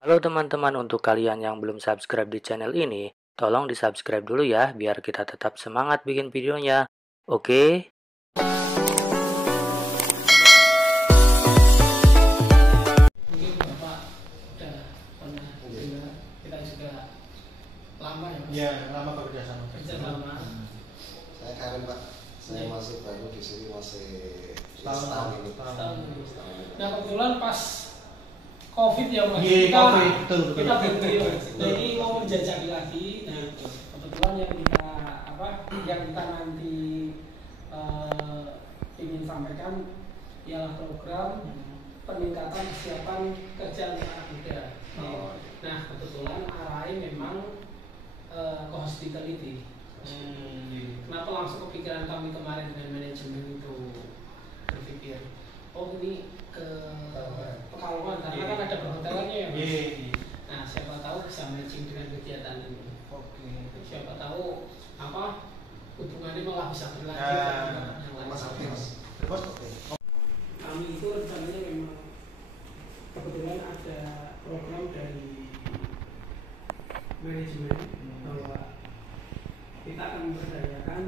Halo teman-teman, untuk kalian yang belum subscribe di channel ini, tolong di subscribe dulu ya, biar kita tetap semangat bikin videonya. Oke? Mungkin Bapak udah pernah dengar, kita juga lama ya Mas? Iya, lama bekerja sama. Saya Karim Pak, saya masih baru di sini, masih Setahun ini. Setahun. Nah kebetulan pas COVID ya Mas, Iya, kita COVID, betul. berhenti Mas. Nah ini mau menjajaki lagi. Nah kebetulan yang kita nanti ingin sampaikan ialah program peningkatan kesiapan kerja anak muda. Nah kebetulan arahnya memang ke hospitality. Kenapa langsung kepikiran kami kemarin dengan manajemen itu berpikir, oh ini ke Pekalongan karena kan ada perhotelannya ya Mas. Nah siapa tahu bisa matching dengan kegiatan ini. Siapa tahu hubungannya malah bisa berlanjut yang lain. Mas Oke, Mas. Kami itu rencananya memang kebetulan ada program dari manajemen bahwa kita akan memberdayakan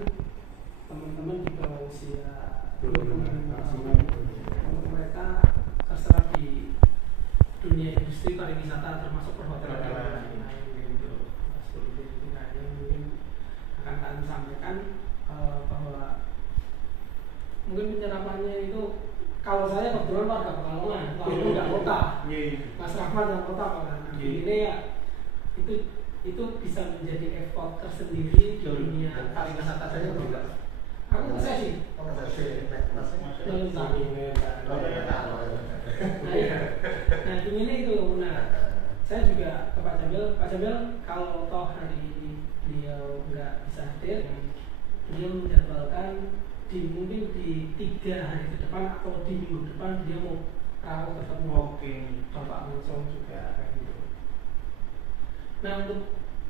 teman-teman di bawah usia 25 tahun untuk mereka terserap di dunia industri pariwisata termasuk perhotelan dan lain-lain gitu. Nah, yang mungkin akan kami sampaikan bahwa mungkin penyerapannya itu, kalau saya kebetulan warga Pekalongan, walaupun nggak kota, Mas Rahmat yang kota kan, ini ya itu bisa menjadi effort tersendiri di dunia pariwisata saja juga. Aku saya sih belum tahu. Nah ini itu, saya juga ke Pak Jamil, kalau toh hari ini beliau nggak bisa hadir, beliau menjadwalkan mungkin di 3 hari ke depan atau di minggu depan dia mau ketemu Bapak Mansong juga kayak gitu. Nah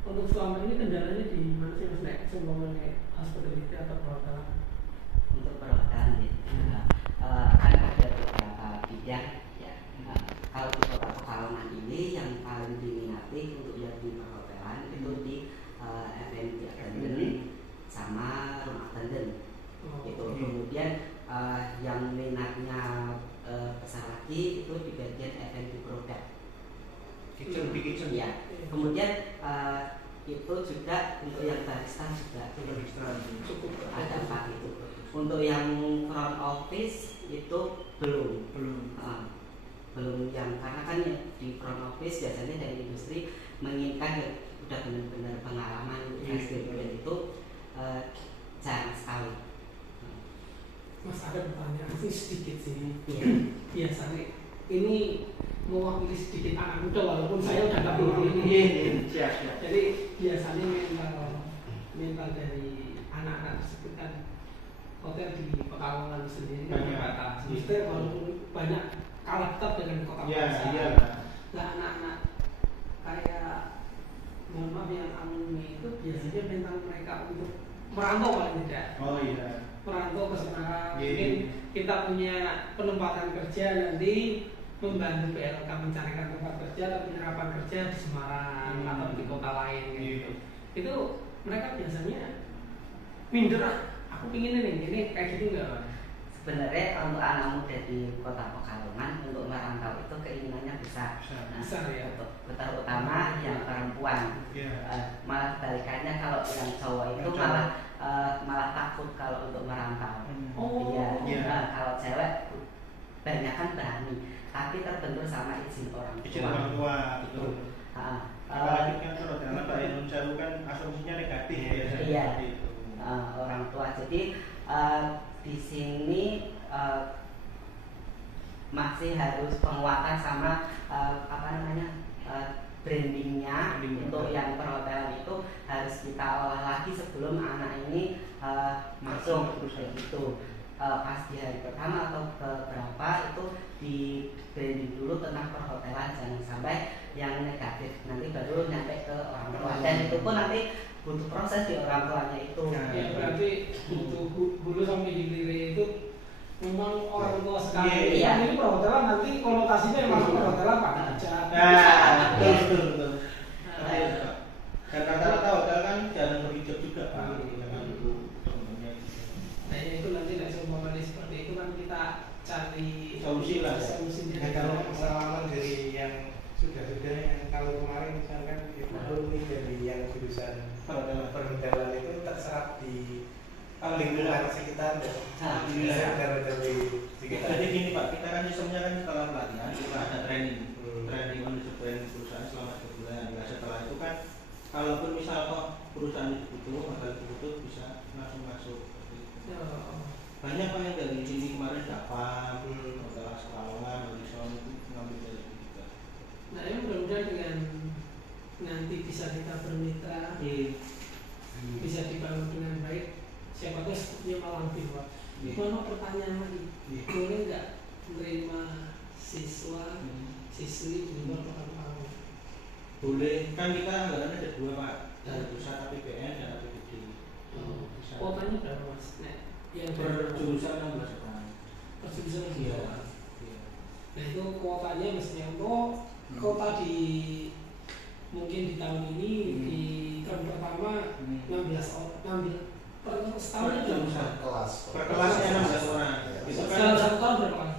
untuk selama ini kendalanya di mana sih Mas Nek? Semuanya hospitality atau perhotelan? Untuk perhotelan akan ada beberapa bidang ya. Kalau di Kota Pekalongan ini yang paling diminati untuk yang di perhotelan itu di F&B attendant sama rumah attendant. Itu kemudian yang minatnya besar lagi itu di bagian F&B product. Kitchen. Ya. Kemudian itu juga untuk yang barista juga cukup ada 4 itu. Untuk yang front office itu belum yang, karena kan di front office biasanya dari industri menginginkan udah benar-benar pengalaman fresh graduate itu jarang sekali. Mas ada pertanyaan sih sedikit sih. Biasanya ini mewakili sedikit anak muda walaupun saya udah nggak belum ini. Jadi biasanya mental dari anak-anak tersebut kan, hotel di Pekalongan sendiri kan terbatas. Maksudnya walaupun banyak karakter dengan kota besar. Nah anak-anak kayak mohon maaf yang alumni itu biasanya mental mereka untuk merantau paling tidak. Merantau ke Semarang. Mungkin kita punya penempatan kerja, nanti membantu PLK mencarikan tempat kerja atau penyerapan kerja di Semarang atau di kota lain gitu. Itu mereka biasanya minder, aku pingin ini kayak gitu enggak Pak? Sebenarnya untuk anak muda di Kota Pekalongan untuk merantau itu keinginannya besar. Besar ya. Terutama yang perempuan. Malah balikannya kalau yang cowok itu malah takut kalau untuk merantau. Kalau cewek banyak kan berani, tapi terbentur sama izin orang tua. Betul. Apalagi kan karena Pak Indonesia kan asumsinya negatif biasanya. Iya. Orang tua. Jadi di sini masih harus penguatan sama brandingnya untuk yang perhotelan itu harus kita olah lagi sebelum anak ini masuk gitu. Pas di hari pertama atau keberapa itu di branding dulu tentang perhotelan, jangan sampai yang negatif nanti baru nyampe ke orang tua, dan itu pun nanti butuh proses di orang tuanya itu. Ya berarti butuh hulu sampai hilir itu memang orang tua sekarang Iya. ini perhotelan nanti konotasinya memang perhotelan Pak aja. Nah, betul. Dan rata-rata hotel kan jarang berhijab juga Pak. Dengan itu temennya. Nah itu nanti nggak semua seperti itu kan kita cari Solusi lah. solusinya. Ya, kalau pengalaman dari yang sudah yang kalau kemarin misalkan itu nih dari yang jurusan perhotelan itu terserap di lingkungan sekitar dan hotel di sekitar. Jadi gini Pak, kita kan sistemnya kan setelah pelatihan kita ada training on the job training perusahaan selama 2 bulan. Nah, setelah itu kan kalaupun misal kok perusahaan itu butuh, hotel itu butuh, bisa langsung masuk. Banyak Pak yang dari sini kemarin dapat hotel Askalongan, Horizon itu ngambil dari kita. Nah ya mudah-mudahan dengan nanti bisa kita bermitra, bisa dibangun dengan baik. Siapa tahu sepertinya malah lebih Pak. Mana pertanyaan lagi, boleh nggak menerima siswa, siswi di luar kota Pekalongan? Boleh, kan kita anggarannya ada 2 Pak, dari pusat APBN dan APBD. Kuotanya berapa Mas? Nah, yang Per jurusan 16 orang. per jurusan Iya. Nah itu kuotanya mestinya kota di mungkin di tahun ini di tahun pertama 16 orang, per setahun jurusan. kelas Per kelasnya 16 orang. Ya. Itu dalam kan 1 tahun berapa kali?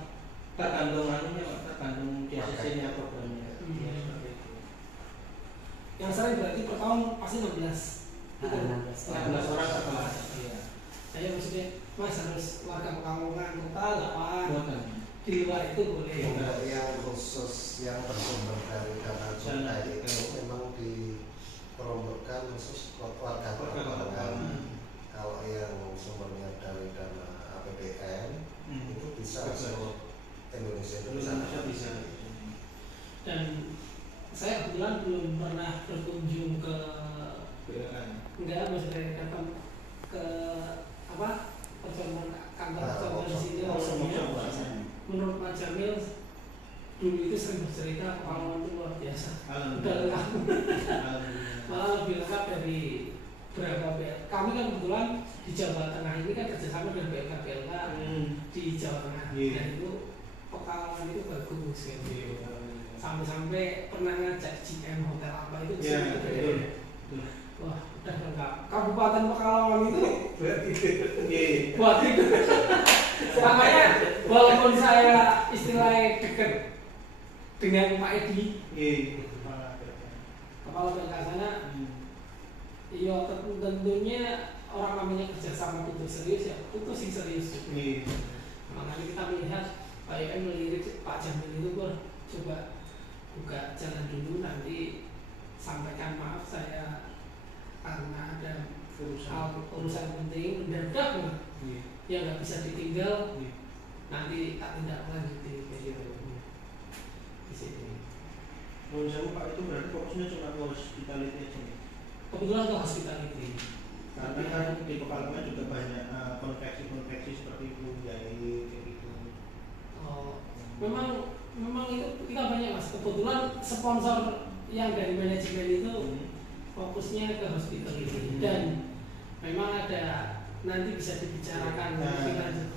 tergantung anunya Pak, tergantung DSC-nya programnya. Hmm. Ya, seperti itu. Yang sering berarti per tahun pasti 16. Itu 16 orang per kelas. Iya. Saya maksudnya Mas harus warga Pekalongan kota 8. Bukan. Di luar itu boleh. untuk yang khusus yang bersumber dari dana cukai itu memang diperuntukkan khusus warga Pekalongan. Kalau yang sumbernya dari dana APBN itu bisa seluruh Indonesia itu bisa. Dan saya kebetulan belum pernah berkunjung ke enggak maksudnya datang ke pertemuan kantor pertemuan di sini maksudnya. Menurut Pak Jamil dulu itu sering bercerita Pekalongan itu luar biasa. Udah lengkap. Malah lebih lengkap dari berapa BL. Kami kan kebetulan di Jawa Tengah ini kan kerjasama dengan BLK di Jawa Tengah. Dan itu Pekalongan itu bagus gitu. Sampai-sampai pernah ngajak GM hotel apa itu di sini. Wah, udah lengkap. Kabupaten Pekalongan itu buat itu. Makanya walaupun saya istilahnya dekat dengan Pak Edi, kepala BLK sana, iya tentunya orang namanya kerjasama itu serius ya, itu sih serius. Makanya kita melihat Pak Iwan melirik Pak Jamil itu coba buka jalan dulu, nanti sampaikan maaf saya karena ada urusan penting mendadak yang nggak bisa ditinggal, nanti tak tindak lanjuti kayak gitu. Di sini. Menurut saya Pak itu berarti fokusnya cuma ke hospitality aja nih. Kebetulan ke hospitality. Karena kan di Pekalongan juga banyak konveksi-konveksi seperti itu, kayak gitu. Oh, memang itu kita banyak Mas. Kebetulan sponsor yang dari manajemen itu fokusnya ke hospitality dan memang ada nanti bisa dibicarakan lebih lanjut.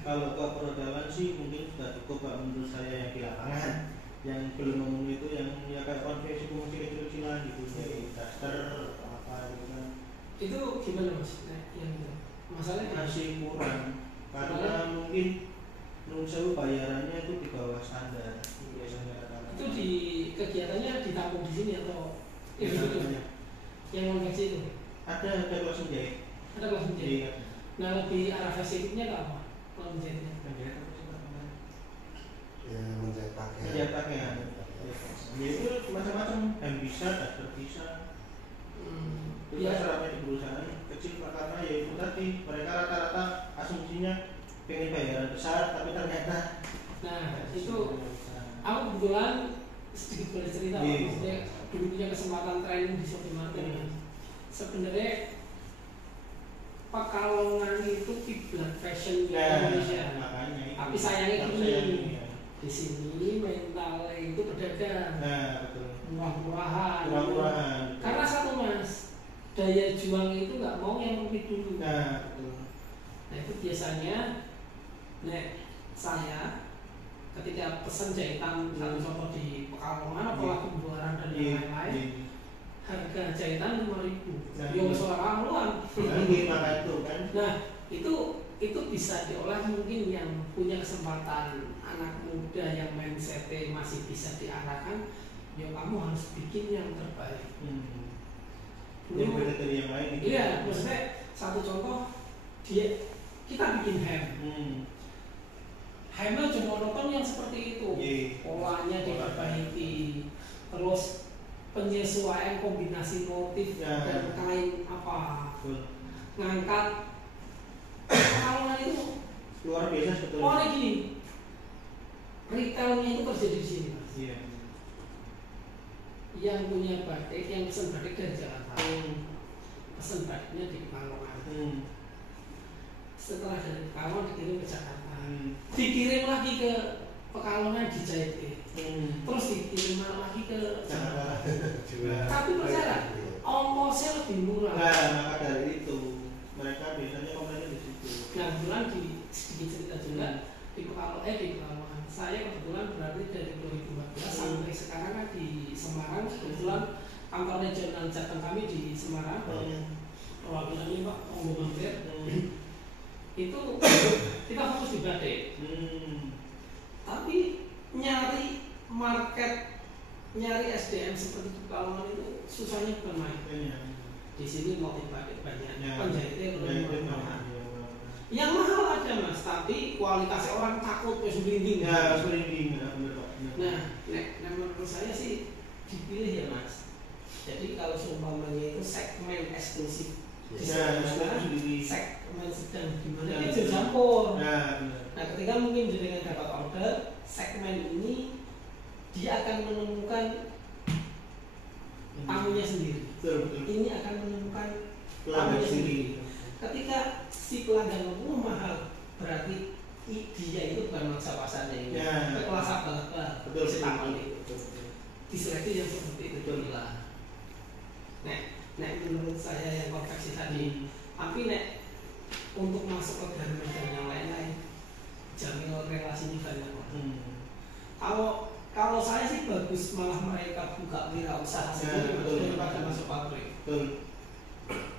Kalau ke perhotelan sih mungkin sudah cukup Pak menurut saya yang di lapangan. Yang belum memenuhi itu yang ya kayak konveksi kecil-kecilan gitu, kayak daster apa gitu kan. Itu gimana Mas? Nah, yang itu masalahnya masih kurang karena mungkin menurut saya bayarannya itu di bawah standar biasanya rata-rata. Itu di kegiatannya ditampung di sini atau biasanya yang konveksi itu? ada kelas menjahit. Ada kelas menjahit. Iya. Nah lebih arah spesifiknya ke apa? Kalau menjahitnya? Menjahit apa sih Pak? Ya, menjahit pakaian. Menjahit pakaian. Ya itu macam-macam, yang bisa, daster bisa. Itu Ya. serapnya di perusahaan kecil Pak, karena ya itu tadi mereka rata-rata asumsinya pengen bayaran besar tapi ternyata itu aku kebetulan sedikit boleh cerita Pak. Maksudnya dulu punya kesempatan training di Shopee Market. Sebenarnya Pekalongan itu kiblat fashion di Indonesia. Makanya itu. Tapi sayangnya gini, di sini mentalnya itu pedagang. Nah, betul. Murah-murahan. Murah-murahan. Karena satu Mas, daya juang itu nggak mau yang lebih dulu. Nah, betul. Nah itu biasanya Nek saya ketika pesan jahitan satu contoh di Pekalongan apalagi Buaran dan yang lain-lain, harga jahitan 5.000. Yo seorang luang. Maka itu kan. Nah, itu bisa diolah mungkin yang punya kesempatan, anak muda yang mindsetnya masih bisa diarahkan, ya kamu harus bikin yang terbaik. Yang beda dari yang lain. Iya, maksudnya satu contoh kita bikin ham. Hamnya cuma nonton yang seperti itu, polanya diperbaiki, terus penyesuaian kombinasi motif dan kain apa, ngangkat Pekalongan itu luar biasa sebetulnya. Oh ini gini, retailnya itu terjadi di sini mas. Iya. Yang punya batik, yang pesen batik dari Jakarta, pesen batiknya di Pekalongan. Setelah dari Pekalongan dikirim ke Jakarta, dikirim lagi ke Pekalongan dijahit, terus dikirim lagi ke Jakarta. Tapi percaya, ongkosnya lebih murah. Nah, maka dari itu mereka biasanya komennya di situ. Nah, kebetulan di sedikit cerita juga di Pekalongan. Saya kebetulan berarti dari 2014 sampai sekarang kan di Semarang. Kebetulan kantor regional Jateng kami di Semarang. Perwakilannya Pak Ombo Mampir. Itu kita fokus di batik. Tapi nyari market, nyari SDM seperti Pekalongan itu susahnya bukan main. Di sini motif batik banyak, penjahitnya lebih mahal. Yang mahal ada mas, tapi kualitasnya orang takut wes merinding. Ya, merinding. Nah, menurut saya sih dipilih ya mas. Jadi kalau seumpamanya itu segmen eksklusif, segmen sedang gimana itu campur. Nah, ketika mungkin dengan dapat order segmen ini, dia akan menemukan tamunya sendiri. Ini akan menemukan tamunya sendiri. Ketika si pelanggan ngomong mahal, berarti dia itu bukan mangsa pasarnya ini. Kelas apa? Betul si tamu itu. Diseleksi yang seperti itu dulu lah. Nek menurut saya yang konveksi tadi. Tapi nek untuk masuk ke garmen dan yang lain-lain, jamin relasinya banyak. Kalau saya sih bagus malah mereka buka wirausaha sendiri daripada masuk pabrik.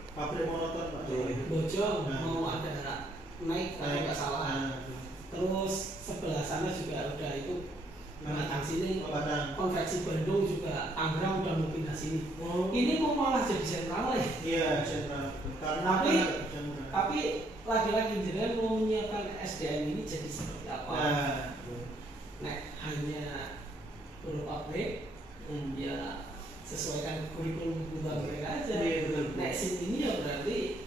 Pabrik monoton Pak. Bojong mau ada naik kalau nggak salah. Terus sebelah sana juga udah itu Batang sini, konveksi Bandung juga, Tangerang udah mau pindah sini. Ini mau malah jadi sentral ya? Iya sentral. Tapi lagi-lagi jenengan mau menyiapkan SDM ini jadi seperti apa? Nah, hanya huruf pabrik, ya sesuaikan kurikulum kebutuhan mereka aja. Nah, sini ya berarti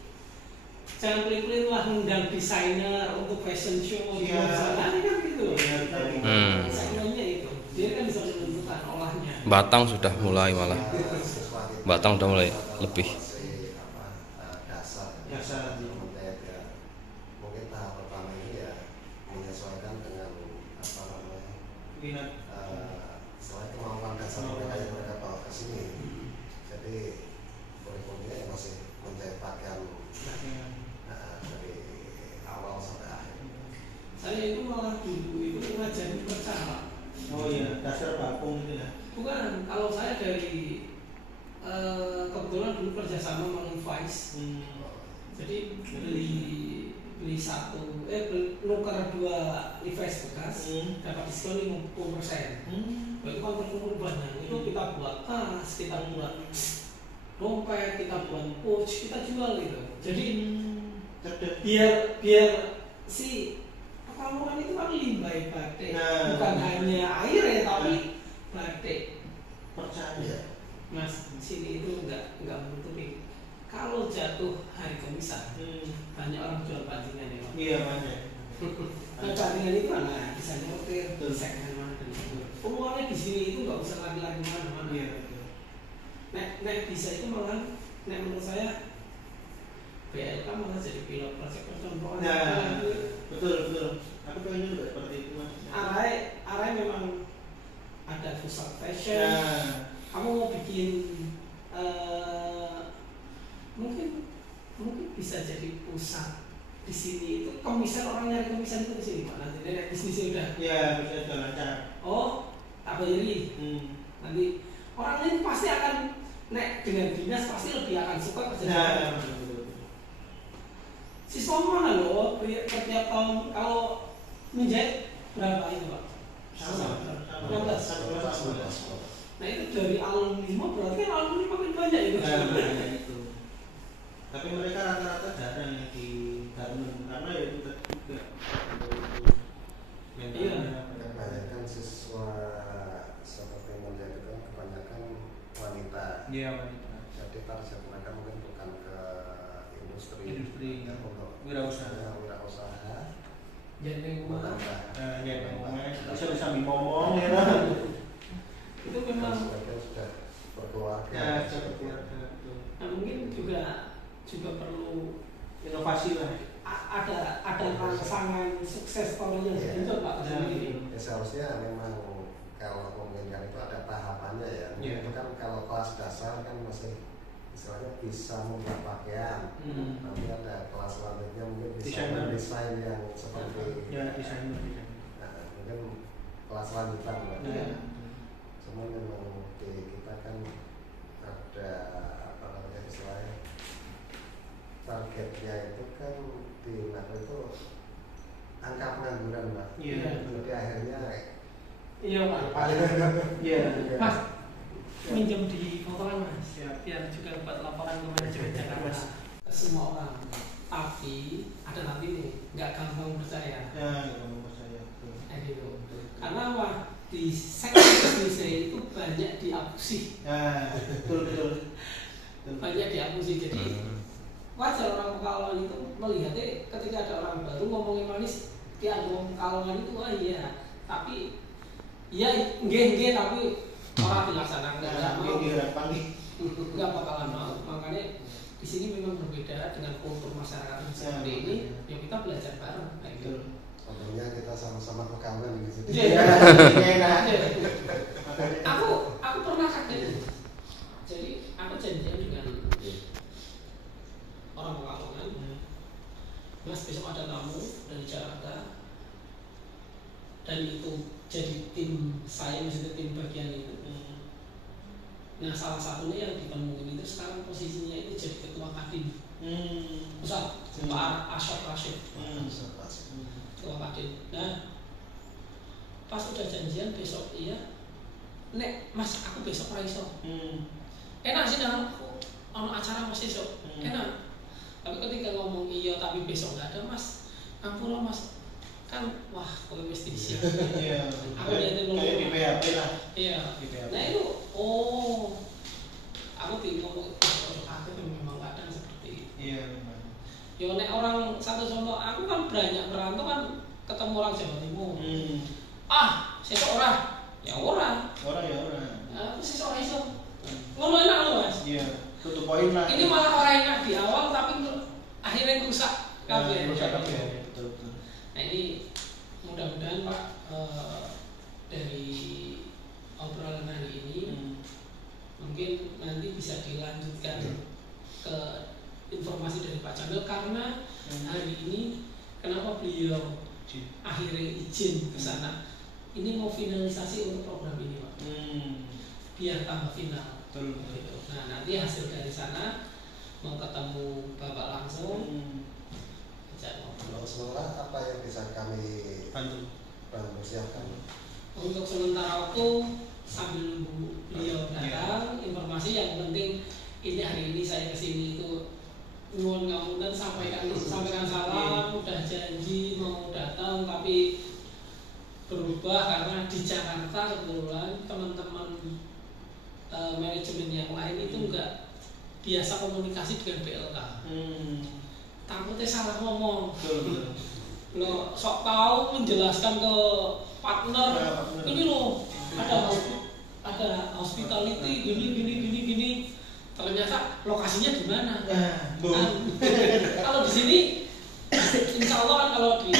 jangan pelit-pelit lah ngundang desainer untuk fashion show di sana kan gitu. Segmennya itu, dia kan bisa menentukan olahnya. Batang sudah mulai malah. Batang sudah mulai lebih. Dasar mungkin tahap pertama ini ya menyesuaikan dengan apa namanya selain kemampuan dasar mereka yang mereka bawa ke sini. Jadi kurikulumnya masih menjadi pakaian dari awal sampai akhir. Saya itu malah dulu itu ngajarin percaya. Oh iya, dasar bakung itu ya. Bukan, kalau saya dari kebetulan dulu kerjasama sama Levi's. Jadi beli satu, nuker 2 Levi's bekas, dapat diskon 50%. Itu kan berkumpul banyak. Itu kita buat tas, kita buat dompet, kita buat pouch, kita jual gitu. Jadi biar si Pekalongan itu kan limbah batik, bukan hanya air ya, tapi batik. Percaya. Mas, sini itu enggak menutupi. Kalau jatuh hari Kemisan, banyak orang jual bantingan ya. Iya banyak. Nah, bantingan itu mana? Bisa nyortir, segmen mana dan itu. Peluangnya di sini itu nggak usah lagi mana-mana. Iya. Nek bisa itu malah, nek menurut saya BLK malah jadi pilot proyek percontohan. Nah, betul. Aku pengen juga seperti itu mas. Arahnya memang ada pusat fashion. Kamu mau bikin mungkin bisa jadi pusat di sini itu komisan, orang nyari komisan itu di sini Pak, nanti nenek bisnisnya udah Ya bisa udah lancar. oh tak bayari nanti orang ini pasti akan nek dengan dinas pasti lebih akan suka kerja Nah, siswa mana loh setiap tahun kalau menjahit berapa itu Pak? sama 16. Nah itu dari alumni semua, berarti kan alumni makin banyak itu. Nah, itu. Tapi mereka rata-rata jarang yang di Darun karena ya itu juga mentalnya. Kebanyakan siswa seperti menjadi kan kebanyakan wanita. Iya wanita. Jadi target mereka mungkin bukan ke industri Ya, untuk wirausaha. Jadi rumah Ya, bisa disambil ngomong ya. itu memang sebagian sudah berkeluarga. Ya, cepat keluarga. nah, mungkin juga perlu Inovasi lah. ada rangsangan sukses story-nya itu Pak sendiri. Ya, seharusnya memang kalau memungkinkan itu ada tahapannya ya. Iya. Itu kan kalau kelas dasar kan masih istilahnya bisa membuat pakaian. Nanti ada kelas selanjutnya mungkin bisa Desainer. mendesain yang seperti Ya desainer. nah, mungkin kelas lanjutan lah. Ya. Cuman memang di kita kan ada apa namanya istilahnya targetnya itu kan di Nako itu angka pengangguran Pak. Iya. Jadi akhirnya Iya Pak. Iya. Mas minjem di fotokan Mas. Siap. Biar juga buat laporan ke manajemen Jakarta ke semua orang. Tapi ada tapi nih nggak gampang percaya. Ya, kamu percaya. Gitu. Karena apa? Di sektor bisnis itu banyak diabusi. Ya, betul. Banyak diabusi. Jadi wajar orang Pekalongan itu melihatnya ketika ada orang baru ngomongin manis dianggap Pekalongan itu wah iya, tapi iya nggih tapi orang dilaksanakan nggak mau, nggak bakalan mau. Makanya di sini memang berbeda dengan kultur masyarakat yang seperti ini. Ya kita belajar bareng kayak gitu. contohnya kita sama-sama rekaman gitu. Iya. Enak. Aku pernah kaget. Jadi aku janjian dengan orang Pekalongan. Mas besok ada tamu dari Jakarta dan itu jadi tim saya, maksudnya tim bagian itu. Nah salah satunya yang ditemuin itu sekarang posisinya itu jadi ketua Kadin pusat, Pak Asyad Rashid, ketua Kadin. Nah pas udah janjian besok iya, nek Mas aku besok raiso. Enak sih dah, aku ono acara Mas besok, enak. Tapi ketika ngomong iya tapi besok nggak ada Mas, ampun Mas, kan wah kalau mesti siap. Iya. Aku liatin dulu. Kayak di PHP lah. Iya. Di PHP. Nah itu, aku bingung. Aku memang kadang seperti itu. Iya. Yo nek orang satu contoh, aku kan banyak merantau kan ketemu orang Jawa Timur. Sesok orang, ya orang. Orang ya orang. Aku sesok iso. Ngono enak lho Mas. Iya. Tutup poin lah. Ini malah orang enak di awal tapi akhirnya rusak kabeh. Rusak kabeh. Betul. Nah ini mudah-mudahan Pak dari obrolan hari ini mungkin nanti bisa dilanjutkan ke informasi dari Pak Jamil karena hari ini kenapa beliau akhirnya izin ke sana, ini mau finalisasi untuk program ini Pak, biar tambah final. Betul. Gitu. Nah nanti hasil dari sana mau ketemu Bapak langsung. Kalau sementara apa yang bisa kami bantu siapkan? Untuk sementara waktu sambil nunggu beliau datang, informasi yang penting ini hari ini saya kesini itu nuwun ngapunten sampaikan salam, udah janji mau datang tapi berubah karena di Jakarta kebetulan teman-teman manajemen yang lain itu enggak biasa komunikasi dengan PLK. Takutnya salah ngomong. Lo sok tahu menjelaskan ke partner, ini loh ada hospitality gini. Ternyata lokasinya di mana? Kalau di sini, insya Allah kan kalau di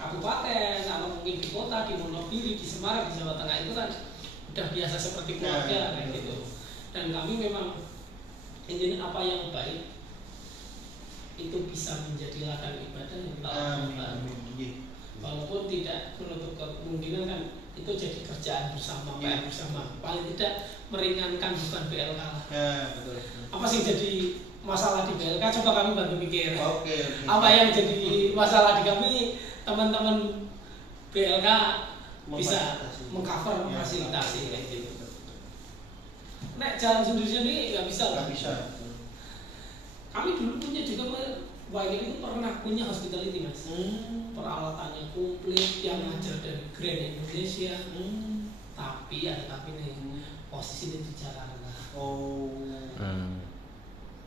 kabupaten atau mungkin di kota, di Wonogiri, di Semarang, di Jawa Tengah itu kan udah biasa seperti keluarga kayak gitu. Dan kami memang ingin apa yang baik itu bisa menjadi ladang ibadah yang kita lakukan. Walaupun tidak menutup kemungkinan kan itu jadi kerjaan bersama, PR bersama. Paling tidak meringankan beban BLK lah. Betul. Apa sih jadi masalah di BLK? Coba kami bantu mikir. Oke. Apa yang jadi masalah di kami, teman-teman BLK bisa mengcover, memfasilitasi kayak gitu. Nek jalan sendiri-sendiri nggak bisa lah. Nggak bisa. Kami dulu punya juga YKM itu pernah punya hospitality mas. Peralatannya komplit, yang ngajar dari Grand Indonesia. Tapi ada tapi nih, posisinya di Jakarta.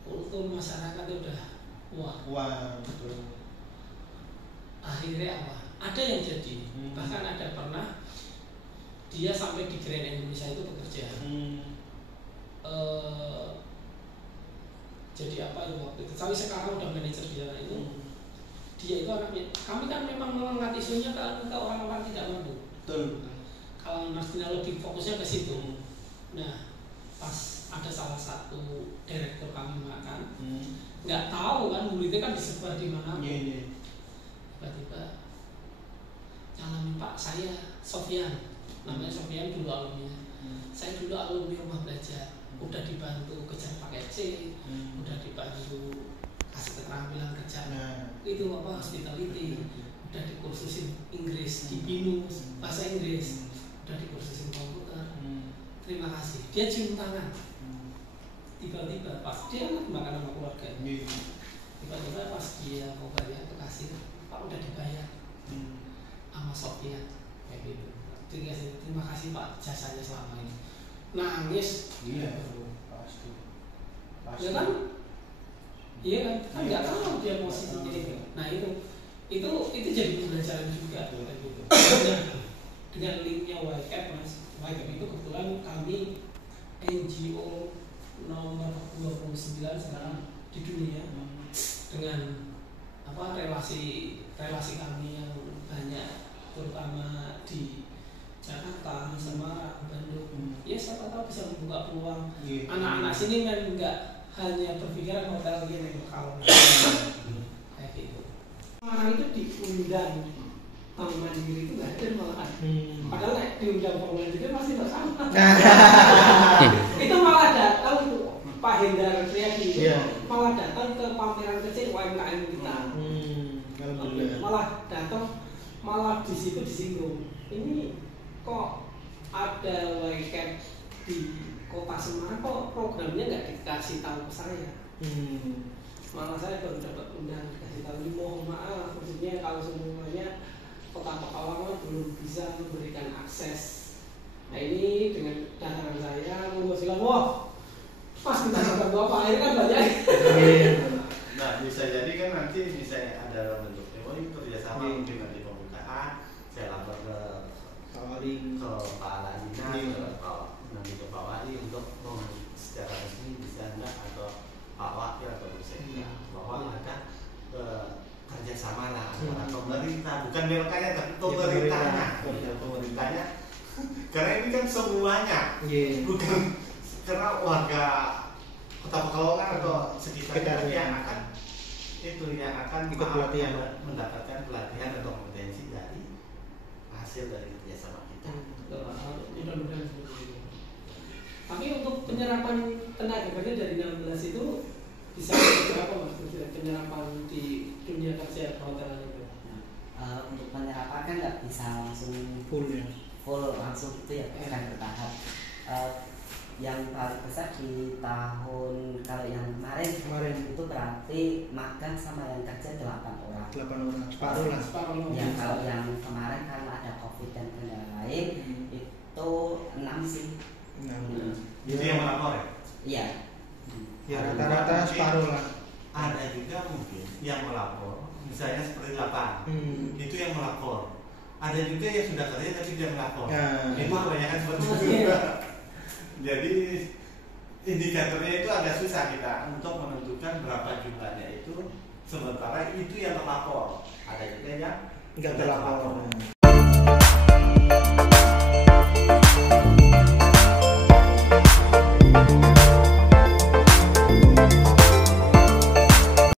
Untuk masyarakatnya udah wah betul. Akhirnya apa? Ada yang jadi. Bahkan ada pernah dia sampai di Grand Indonesia itu bekerja. Jadi apa itu waktu itu? Tapi sekarang udah manajer di sana itu. Dia itu anaknya. Kami kan memang mengangkat isunya ke orang-orang tidak mampu. Betul. Kalau Mas Dina lebih fokusnya ke situ. Nah, pas ada salah satu direktur kami makan, nggak tahu kan muridnya kan disebar di mana. Tiba-tiba nyalamin Pak, saya Sofyan, namanya Sofyan dulu alumni. Saya dulu alumni rumah belajar. Udah dibantu kejar paket C, udah dibantu kasih keterampilan kerja. Itu apa hospitality, udah dikursusin Inggris di BINUS, bahasa Inggris, udah dikursusin komputer. Terima kasih. Dia cium tangan. Tiba-tiba pas dia makan sama keluarga. Tiba-tiba pas dia mau bayar ke kasir, Pak udah dibayar sama Sofia kayak gitu. Terima kasih Pak jasanya selama ini. Nangis. Iya, pasti. Ya kan? Iya kan nggak tahu dia posisinya itu. Nah itu jadi pembelajaran juga gitu. Dengan linknya YCAP mas, YCAP itu kebetulan kami NGO nomor 29 sekarang di dunia dengan apa relasi kami yang banyak terutama di Jakarta, Semarang, Bandung. Ya siapa tahu bisa membuka peluang. Anak-anak sini kan nggak hanya berpikiran hotel yang lokal. Kayak gitu. Semarang itu diundang Bank Mandiri itu nggak ada malahan. Padahal diundang Bank Mandiri pasti bersama. Itu malah datang tuh Pak Hendar Triadi. Malah datang ke pameran kecil UMKM kita. Malah datang, malah di situ disinggung. Ini kok ada YCAP di kota Semarang, kok programnya nggak dikasih tahu ke saya. Malah saya baru dapat undang dikasih tahu. Mohon maaf, maksudnya kalau semuanya kota Pekalongan belum bisa memberikan akses. Nah ini dengan datangan saya, wah pas kita dapat apa akhirnya kan banyak. Nah bisa jadi kan nanti bisa ada bentuk teori kerjasama mungkin nanti pembukaan. Saya lapor ke Pak Aladina, nanti ke Pak Wali untuk secara resmi bisa enggak atau Pak Wakil atau Bu Sekda bahwa ada kerjasama lah antara pemerintah, bukan BLK-nya tapi pemerintahnya, karena ini kan semuanya, bukan karena warga Kota Pekalongan atau sekitarnya yang akan ikut pelatihan, mendapatkan pelatihan atau kompetensi dari hasil dari kerjasama kita. Mudah-mudahan seperti itu. Tapi untuk penyerapan tenaga kerja dari 16 itu bisa berapa mas? Penyerapan di dunia kerja perhotelan itu? Untuk penyerapan kan nggak bisa langsung full langsung itu ya, kan bertahap. Yang paling besar di tahun kalau yang kemarin itu berarti magang sama yang kerja 8 orang. Separuh lah. Yang kalau yang kemarin karena ada COVID dan kendala lain itu 6 sih. 6. Itu yang melapor ya? Iya. Ya rata-rata separuh lah. Ada juga mungkin yang melapor, misalnya seperti 8 itu yang melapor. Ada juga yang sudah kerja tapi dia melapor. Itu kebanyakan seperti itu. Jadi indikatornya itu agak susah kita untuk menentukan berapa jumlahnya itu. Sementara itu yang terlapor. Ada juga yang nggak terlapor.